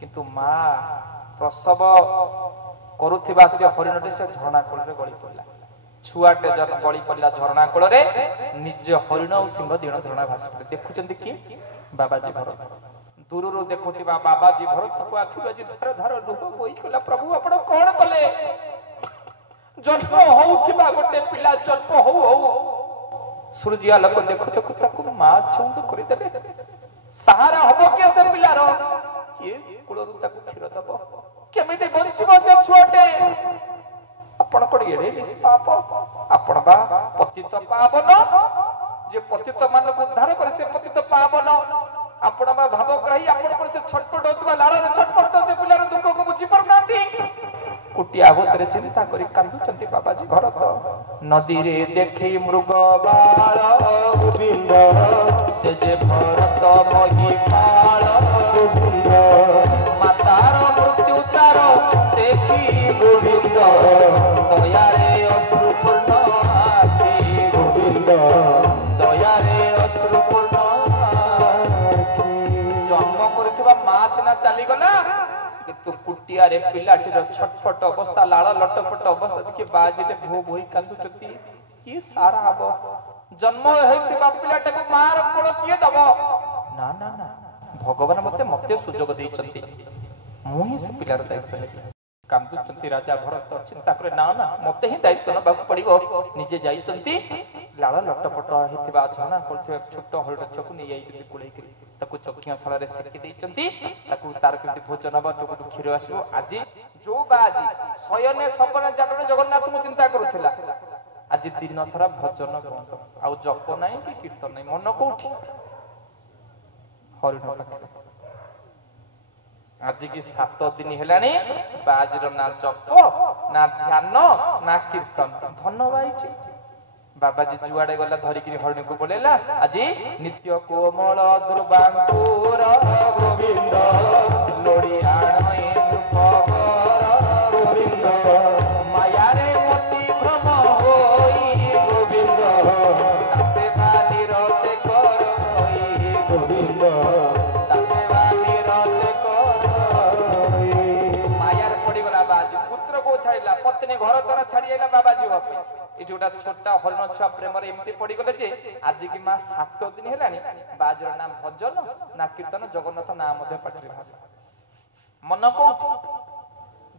किंतु माँ प्रसव करुथिबा से हरिणटी से झरणा कूल रे गली पड़ला छुआटे जन गली पड़ला झरणा कूल रे निज हरिण और सिंह दिण झरणा भासी पड़े देखुचंती कि बाबाजी भरत दूरରୁ देखुथिबा बाबाजी भरत को आखि बाजी धार धार लुह बोई खला प्रभु आपण कोन कले जन्म होउथिबा गोटे पिला जन्म हो सूर्य लोक देखु देखु ताकू मां छंद करि देबे सहारा हबो के से पिलार के कुळरु ताकू क्षीर दबो केमिते बंचिबो से छुआटे आपण कोड एडे निष्पाप आपण बा पतित पावन जे पतित मान को उद्धार करे से पतित पावन आपण बा भावग्राही आपण पर से छटपट होतबा लाळर छटपट से पिलार दुख को बुझी परनाती कुटिया भोतरे चिंता करी कांदुचंती बाबाजी भरत नदी रे देखी मृग बाळ गोविंद से जे भरत महिपाल गोविंद मातार मृत्यु तार देखी गोविंद दया रे अश्रुपूर्ण आखि गोविंद दया रे अश्रुपूर्ण आखि जन्म करथिबा मां सिना चली गला किंतु कुटिया रे पिलाटीर छटपट अवस्था लाळ लटपट अवस्था देखि बाजीटे भो भोई कांदुचती कि सारा हबो जन्म हेतिबा पिलाटे को मार कोळ किए दबो ना ना ना भगवान मते सुजोग दैचंती मु ही से पिलार दायित्व नेबी कांदुचंती राजा भरत चिंता करे ना ना मते ही दायित्व नबाक पड़िबो निजे जाइचंती लाळ लटपट हेतिबा झना करथिबा छोट हरिण छकु नै जाइचंती कुळै करी ताकू चकिया छला रे सिक्की दैचंती ताकू तार केमती भोजन हबो टोकु क्षीर आसीबो आजी जो बाजी शयने सपने जागरण जगन्नाथ को चिंता करूथिला आज दिन सारा भजन बंद आ जप नहीं कि कीर्तन नहीं मन कोठी हरिण पाखे आज की 7 दिन हेलानी बाजीर ना जप ना ध्यान ना कीर्तन धन बाईची बाबाजी जुआड़े गला धरिकी हरिण को बोलेला आज नित्य कोमल दुर्बांकुर गोविंद लोड़ी आणे रूपवर गोविंद माया रे मोती भ्रम होई गोविंद दासे बाली रते कर होई गोविंद दासे बाली रते कर माया रे पड़ी गला बाजी पुत्र को छाड़िला पत्नी घर द्वार छाड़ी आइला बाबाजी बापे इटी गोटा छोटा हरिण छुआ प्रेम एमती पड़ी गले जे आज की मां 7 दिन हेलानी बाजर नाम भजन ना कीर्तन जगन्नाथ नाम मध्य पाटरी मन कोठी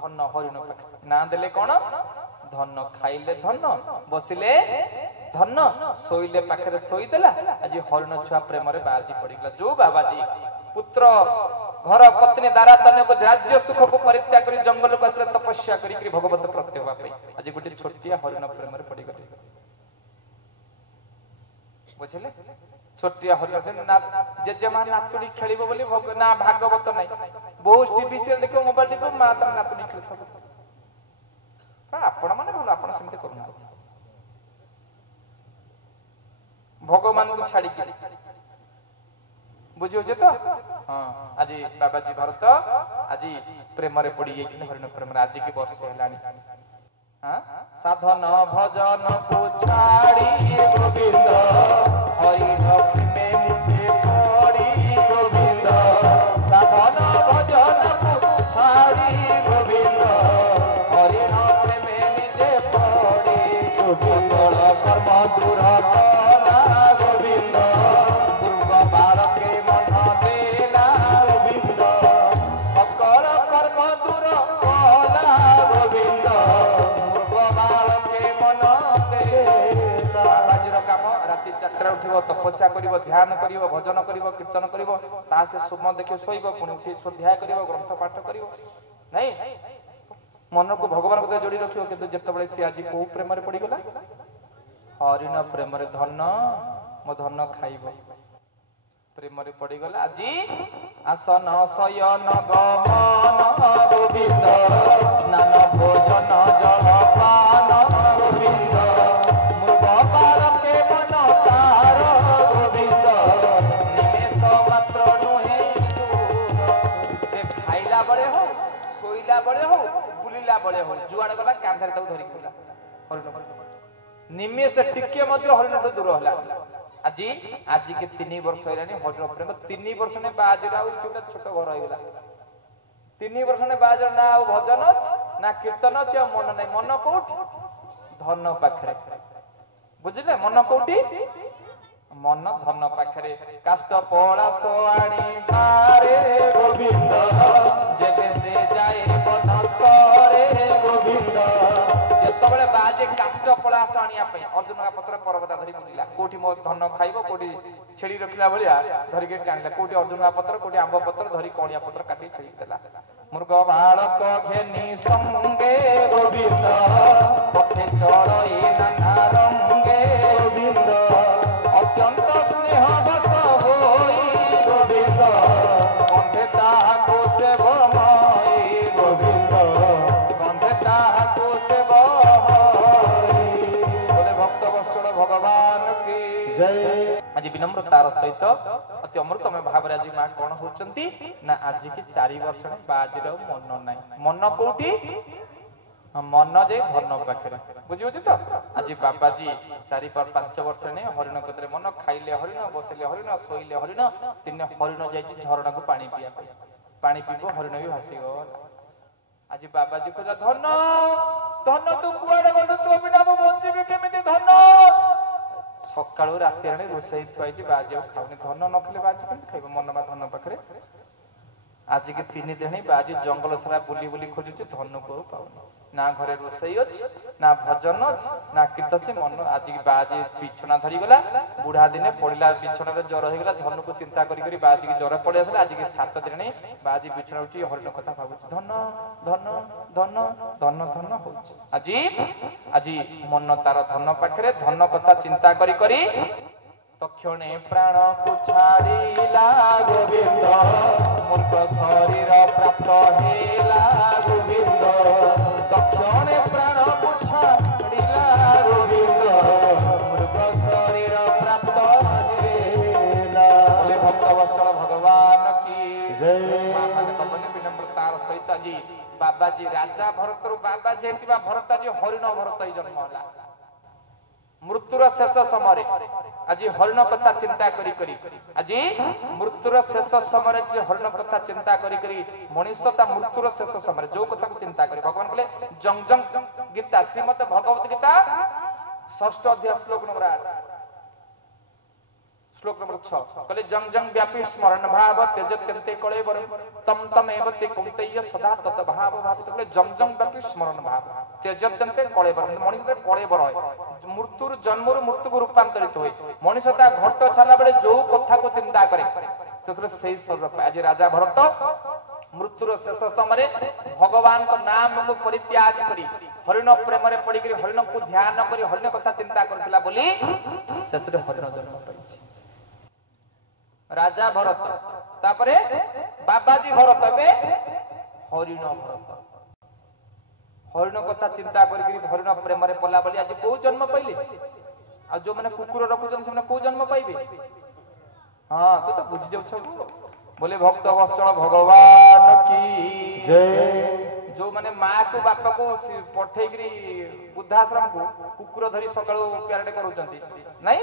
धन हरिण पाखे ना देले कोन धन खाइले धन बसिले धन सोइले पाखरे सोई देला आज हरिण छुआ प्रेम रे बाजी पड़ी गला जो बाबाजी पुत्र घर पत्नी दारा तन्य को राज्य सुख को परित्याग करी जंगल को आसले तपस्या करी करी भगवत प्रत्यय बापे आज गोटे छोटिया हरिण प्रेम रे पड़ी गले बुझले छोटिया हरिण ना जेजेमा नातुड़ी खेलिबो बोली ना भागवत नै बहुत टीवी सीरियल देखो मोबाइल देखो मा त नातुड़ी खेलथबो आपण माने बोल आपण सेमते करू भगवान को छाड़ी के बुझियो जे तो हां आज बाबाजी भरत आज प्रेम रे पड़ी जाई हरिण प्रेम रे आज की वर्ष हेलानी हां साधन भजन को छाड़ी गोविंद हरिण प्रेम निते पड़ी गोविंद साधन भजन को छाड़ी गोविंद हरिण प्रेम निते पड़ी गोविंद कर्म दूर कला गोविंद दुर्ग बार के मन देला गोविंद सकल कर्म दूर कला गोविंद दुर्ग बार के मन देला बाजीर काम राति 4 उठिबो तपस्या करिवो ध्यान करिवो भजन करिवो कीर्तन करिवो ता से सुम देखि सोइबो पुनि उठी स्वाध्याय करिवो ग्रंथ पाठ करिवो नहीं मन को भगवान को जोड़ी रखियो किंतु जते बळे से आज को प्रेम रे पड़ी गला हरिण प्रेम रे धन मो धन खाइबो प्रेम रे पड़ी गला आज आसन शयन गमन गोविंद स्नान भोजन जल पान गोविंद मृग बार के मन तार गोविंद निमेष मात्र नुहे से खाइला बळे हो सोइला बळे हो बुलिला बळे हो जुआड़ गला कांधर ताऊ धरि गला हरिण निमेष टिके मध्य हरिण तो दूर होला आज आज के 3 वर्ष हेलानी हरिण प्रेम 3 वर्ष ने बाजरा छोटा घर हो गला 3 ବର୍ଷ ने बाजर ना आ भजन ना कीर्तन अच्छी मन नहीं मन कोठी धन पाखरे बुझिले मन कोठी मन धन पाखरे काष्ट पलाश आनी बारे गोविंद जेबे से जाए बनस्तरे गोविंद जेतबेले बाजे काष्ट पलाश आनिया पे अर्जुन का पत्र पर्वत धरी बुलिला कोठी मो धन खाइबो कोठी छेड़ी रखिला भलिया धरी के टाणला कोठी अर्जुन का पत्र कोठी आंब पत्र धरी कोणिया पत्र काटी छेड़ी देला मुर्ग बालक घेनी संगे गोविंद पथे चढ़ई नाना रंगे गोविंद अत्यंत स्नेह बस होई गोविंद कंधे ताहाको सेवमई गोविंद कंधे ताहाको सेवमई बोले भक्त वत्सल भगवान की जय। आज विनम्रतार सहित अति अमृतमय भाव आज माँ कौन होचंती ना आज की 4 वर्ष बाजीर मन नाई मन कोठी मन जे धन पाखे बुझी तो आज बाबाजी 4-5 वर्ष ने हरिण कतरे मन खाइले हरिण बसिले हरिण शोइले हरिण 3 हरिण जाइछि झरणा को पानी पिया पानी पीबो हरिण भी भासीगो आज बाबाजी को धन धन तू कुआडे गलु तू बिना मो बंचिबे केमिति धन सकाळू राति आने रोसई थुआइछि बाजी आ खाउनी धन नखले बाजी केमिति खाइबो मन बा धन पाखरे आज के 3 दिन बाजी जंगल छरा बुली बुली खोजुछि धन को पाउनी ना घरे रोसई अछि ना भजन अछि ना कीर्तन अछि मन आज की बाजी बिछना धरी गला बुढ़ा दिने पड़िला बिछना रे जर हो गला धन को चिंता करी करी बाजी की जर पड़े आसला आज की 7 दिन बाजी बिछना उठी हरिण कथा भाबुछि धन धन धन धन धन होछि आज मन तार धन पाखरे धन कथा चिंता करी करी तक्षणे प्राण को छाड़िला गोविंद मूर्ख शरीर प्राप्त हेला गोविंद तक्षणे प्राण को छाड़िला गोविंद मूर्ख शरीर प्राप्त हेला बोले भक्त वत्सल भगवान की जय। विनम्रतार सहित जी बाबाजी राजा भरत रु बाबाजी हेतिबा भरत जी हरिण भरत ही जन्म होला मृत्युर शेष समय आज हरिण कथा चिंता करी करी आज मृत्युर शेष समय हरिण कथा चिंता करी करी मनुष्यता मृत्युर शेष समय जो कथा को चिंता करी भगवान बोले जंग जंग गीता श्रीमद भगवत गीता 6th अध्याय श्लोक नंबर 8 श्लोक नंबर 6 कहले जंग जंग व्यापी स्मरण भाव त्यजत्यन्ते कलेवर तम तम एवते कुंतेय सदा तत भाव भावित कहले जंग जंग व्यापी स्मरण भाव त्यजत्यन्ते कलेवर मनुष्य कलेवर है मृत्युर जन्मरु मृत्यु को रूपांतरित होय मनुष्यता घट छाला बेले जो कथा को चिंता करे सेतरे सेही सर्व आज राजा भरत मृत्युर शेष समय भगवान को नाम को परित्याग करी हरिण प्रेम रे पड़ी करी हरिण को ध्यान करी हरिण कथा चिंता करथिला बोली शेषरे हरिण जन्म पाइछि राजा भरत तापरे बाबाजी भरत बे हरिण भरत हरिण कथा चिंता करी हरिण प्रेम रे पला बोली आज को जन्म पाइले आ जो माने कुकुर रखुछन से को जन्म पाइबे हां तू तो बुझि जाउ छ बोले भक्त वत्सल भगवान की जय। जो माने मां को बापा को पठे गिरी बुद्धाश्रम को कुकुर धरी सकाळो प्यारटे करूचंती नहीं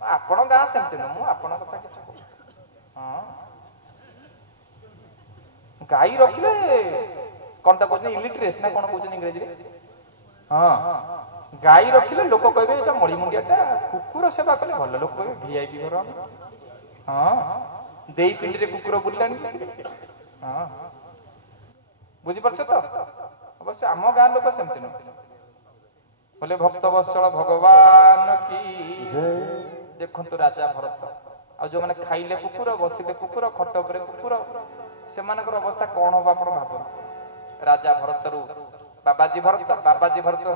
आपण गां सेमते न मु आपण कथा किछ को हां गाई रखले कोनटा कहने इलिटरेस ना कोन कहछन इंग्लिश रे हां गाई रखले लोक कहबे एटा मळी मुंडियाटा कुकुर सेवा कले भल लोक कहबे वीआईपी घर हां देई पिंडी रे कुकुर बुल्लानी हां बुझी परछ तो अवश्य आम गां लोक सेमते न बोले भक्त वत्सल भगवान की जय। देखंतु राजा भरत आ जो माने खाइले कुकुर बसिले कुकुर खट उपरे कुकुर सेमानकर अवस्था कोन हो आपण भाबो राजा भरत रु बाबाजी भरत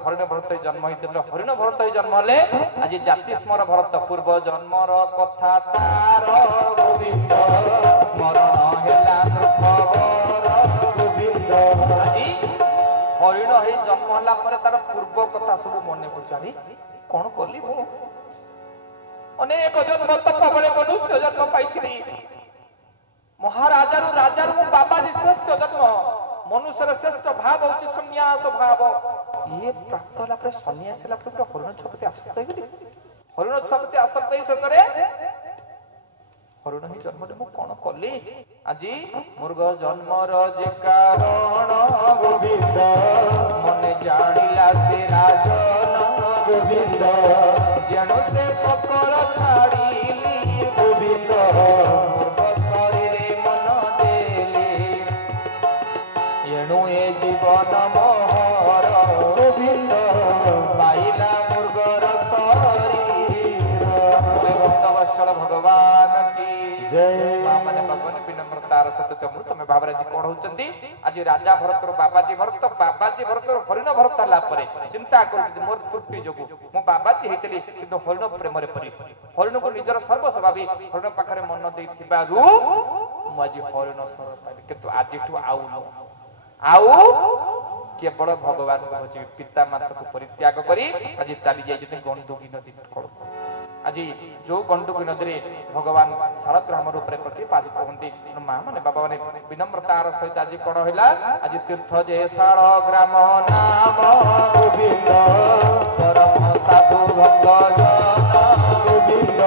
हरिण भरत जन्म होइतिले हरिण भरत जन्म हले आज जाति स्मर भरत पूर्व जन्मर कथा तार गोविंद स्मरण हेला नृपवर गोविंद आज हरिण हे जन्म हला परे तार पूर्व कथा सब मने पड़चारी कोन करली मो अनेक जन्म तप बळे मनुष्य जन्म पाइथिली महाराजा रु राजा रु बाबाजी श्रेष्ठ जन्म मनुष्यर श्रेष्ठ भाव होची सन्यास भाव ये प्राप्त होला पर सन्यास होला पर हरिण छपति आसक्त हे गेली हरिण छपति आसक्त हे सतरे हरिण ही जन्म मु कोन कली আজি মূর্গ জন্মর যে কারণ গোবিন্দ মনে জানিলা সে রাজন গোবিন্দ যেন সে সকল ছাড়িলি গোবিন্দ মূর্গ শরীরে মন দেলি এণু এ জীবন মোহর গোবিন্দ পাইলা মূর্গর শরীর। ভক্তবৎসল ভগবান কি জয়। মানে ভগবান বিনম্রতার সହିତ ତମେ ଭାବରେ ଆଜି କଣ ହଉଛନ୍ତି ଆଜି ରାଜା ଭରତର ବାବାଜୀ ଭରତର ହରିଣ ଭରତ ହେଲା ପରେ ଚିନ୍ତା କରୁଛନ୍ତି ମୋର ତ୍ରୁଟି ଯୋଗୁଁ ମୁଁ ବାବାଜୀ ହେଇଥିଲି କିନ୍ତୁ ହରିଣ ପ୍ରେମରେ ପରି ହରିଣକୁ ନିଜର ସର୍ବସ୍ୱ ଭାବି ହରିଣ ପାଖରେ ମନ ଦେଇଥିବାରୁ ମୁଁ ଆଜି ହରିଣ ସର ପାଇଲି। କିନ୍ତୁ ଆଜିଠୁ ଆଉ କେବଳ ଭଗବାନଙ୍କୁ ଭଜିବି। ପିତା ମାତାକୁ ପରିତ୍ୟାଗ କରି ଆଜି ଚାଲି ଯାଇଛନ୍ତି ଗଣ୍ଡୁକୀ ନଦୀ କୂଳକୁ। আজি जो गंडुकी नदी भगवान शालग्राम रूप में प्रतिपादित होती माँ मैंने बाबा मैंने विनम्रतार सहित आज कौन है आज तीर्थ जे शालग्राम नाम गोविंद परम साधु भक्त जन गोविंद